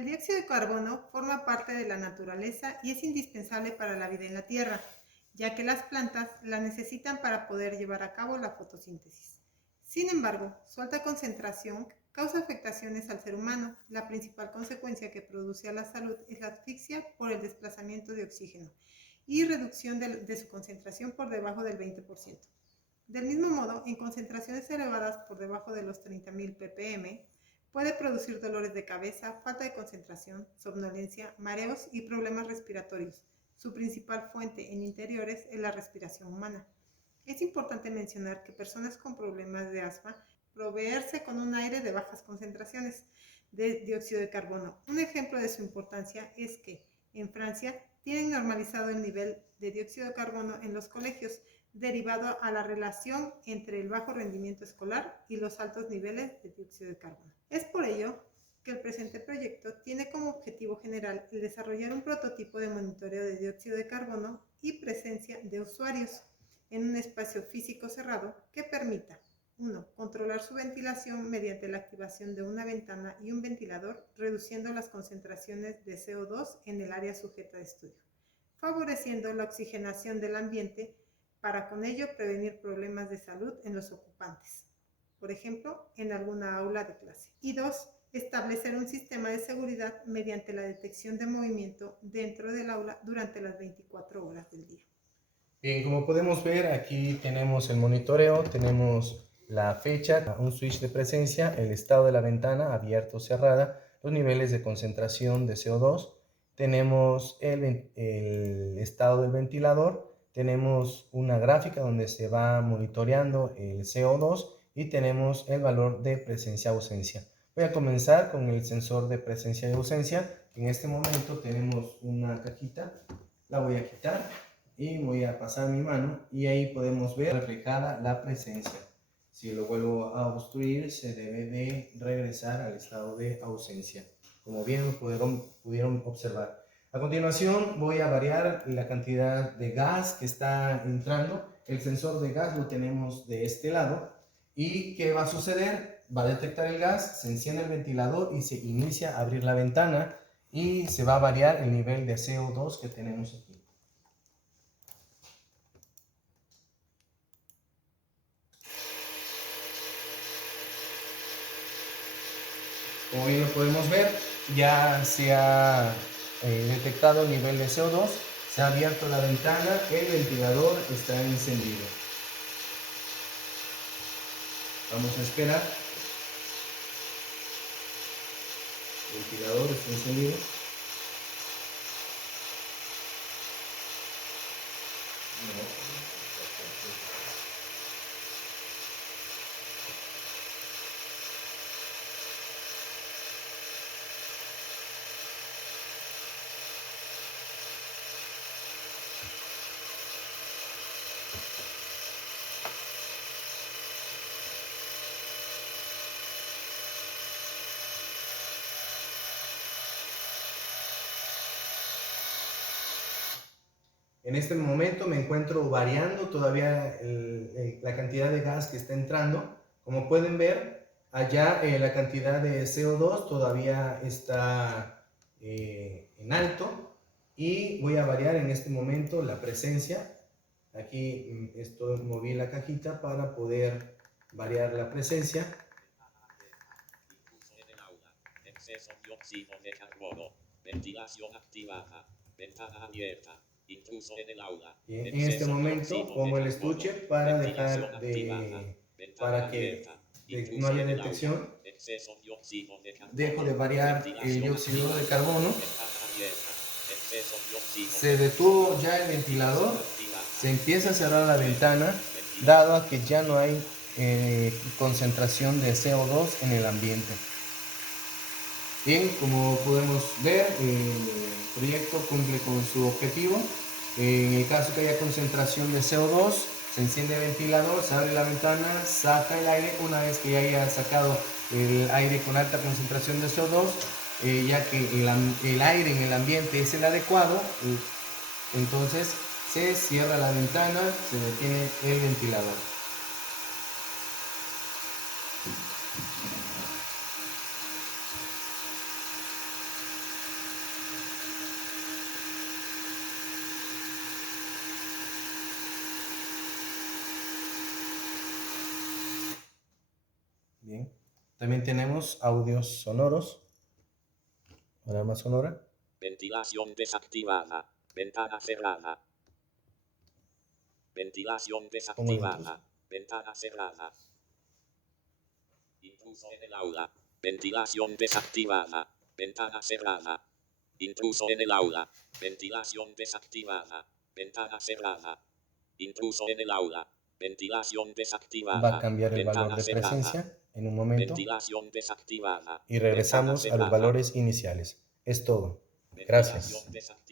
El dióxido de carbono forma parte de la naturaleza y es indispensable para la vida en la Tierra, ya que las plantas la necesitan para poder llevar a cabo la fotosíntesis. Sin embargo, su alta concentración causa afectaciones al ser humano. La principal consecuencia que produce a la salud es la asfixia por el desplazamiento de oxígeno y reducción de su concentración por debajo del 20%. Del mismo modo, en concentraciones elevadas por debajo de los 30.000 ppm, puede producir dolores de cabeza, falta de concentración, somnolencia, mareos y problemas respiratorios. Su principal fuente en interiores es la respiración humana. Es importante mencionar que personas con problemas de asma proveerse con un aire de bajas concentraciones de dióxido de carbono. Un ejemplo de su importancia es que en Francia tienen normalizado el nivel de dióxido de carbono en los colegios, derivado a la relación entre el bajo rendimiento escolar y los altos niveles de dióxido de carbono. Es por ello que el presente proyecto tiene como objetivo general el desarrollar un prototipo de monitoreo de dióxido de carbono y presencia de usuarios en un espacio físico cerrado que permita 1. Controlar su ventilación mediante la activación de una ventana y un ventilador, reduciendo las concentraciones de CO2 en el área sujeta de estudio, favoreciendo la oxigenación del ambiente para con ello prevenir problemas de salud en los ocupantes, por ejemplo, en alguna aula de clase. Y 2. Establecer un sistema de seguridad mediante la detección de movimiento dentro del aula durante las 24 horas del día. Bien, como podemos ver, aquí tenemos el monitoreo, tenemos la fecha, un switch de presencia, el estado de la ventana, abierta o cerrada, los niveles de concentración de CO2, tenemos el estado del ventilador, tenemos una gráfica donde se va monitoreando el CO2 y tenemos el valor de presencia-ausencia. Voy a comenzar con el sensor de presencia y ausencia. En este momento tenemos una cajita, la voy a quitar y voy a pasar mi mano y ahí podemos ver reflejada la presencia. Si lo vuelvo a obstruir, se debe de regresar al estado de ausencia, como bien pudieron observar. A continuación voy a variar la cantidad de gas que está entrando. El sensor de gas lo tenemos de este lado. ¿Y qué va a suceder? Va a detectar el gas, se enciende el ventilador y se inicia a abrir la ventana y se va a variar el nivel de CO2 que tenemos aquí. Como bien lo podemos ver, ya se ha detectado el nivel de CO2, se ha abierto la ventana, el ventilador está encendido. Vamos a esperar. El ventilador está encendido. En este momento me encuentro variando todavía la cantidad de gas que está entrando. Como pueden ver, allá la cantidad de CO2 todavía está en alto y voy a variar en este momento la presencia. Aquí moví la cajita para poder variar la presencia. Incluso en el aula, exceso de óxido de carbono, ventilación activada, ventana abierta. Incluso en el aula. En este momento pongo el estuche para dejar para que no haya detección. Dejo de variar el dióxido de carbono. Se detuvo ya el ventilador. Se empieza a cerrar la ventana, dado a que ya no hay concentración de CO2 en el ambiente. Bien, como podemos ver, el proyecto cumple con su objetivo. En el caso que haya concentración de CO2, se enciende el ventilador, se abre la ventana, saca el aire. Una vez que ya haya sacado el aire con alta concentración de CO2, ya que el aire en el ambiente es el adecuado, entonces se cierra la ventana, se detiene el ventilador. También tenemos audios sonoros. Alarma sonora. Ventilación desactivada. Ventana cerrada. Ventilación desactivada. Ventana cerrada. Intruso en el aula. Ventilación desactivada. Ventana cerrada. Intruso en el aula. Ventilación desactivada. Ventana cerrada. Intruso en el aula. Ventilación desactivada. Va a cambiar el Ventana valor de cerrada. presencia en un momento. Ventilación desactivada. Y regresamos a los Ventana cerrada. valores iniciales. Es todo. Ventilación Gracias. desactivada.